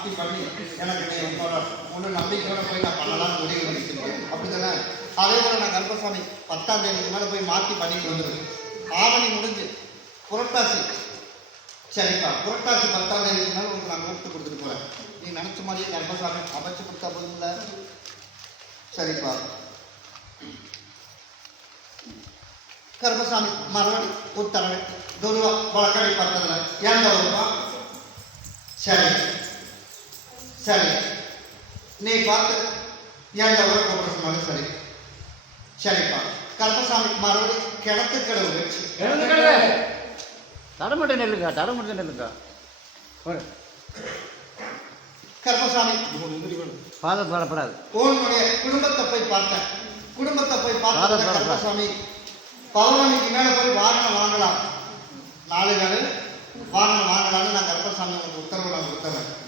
மாற்றி பண்ணி எனக்கு என்னோட முழு நம்பிக்கையோட போய் நான் பண்ணலாம்னு முடிவு பண்ணிக்கிறேன். அப்படித்தானே? அதே போல் நான் கருப்பசாமி 10ஆம் தேதிக்கு மேலே போய் மாற்றி பண்ணிட்டு வந்துடுது. ஆவணி முடிஞ்சு புரட்டாசி, சரிப்பா, புரட்டாசி 10ஆம் தேதிக்கு மேலே உங்களுக்கு நான் நோட்டு கொடுத்துட்டு போகிறேன். நீ நினச்ச மாதிரியே கருப்பசாமி அமைச்சு கொடுத்தா போதும்ல? சரிப்பா. கருப்பசாமி மறுபடி உத்தரவு துருவா வழக்கடை பார்த்ததுல ஏன் வருவா? சரி சரி, நீ பார்த்து ஏன் கூப்பிட சொன்னாலும் சரி. சரிப்பா. கருப்பசாமி மறுபடி கிணத்து கடவு வச்சு தடமட்டை நெல்லுக்கா, தடமட்டை நெல்லுக்கா. கருப்பசாமி பாதம் வரப்படாது. உன்னுடைய குடும்பத்தை போய் பார்த்தேன். குடும்பத்தை போய் பார்த்தேன் கருப்பசாமி. பௌர்ணமிக்கு மேலே போய் வாகனம் வாங்கலாம், 4 நாள் வாகனம் வாங்கலாம்னு நான் கருப்பசாமி உங்களுக்கு உத்தரவு நான் கொடுத்தேன்.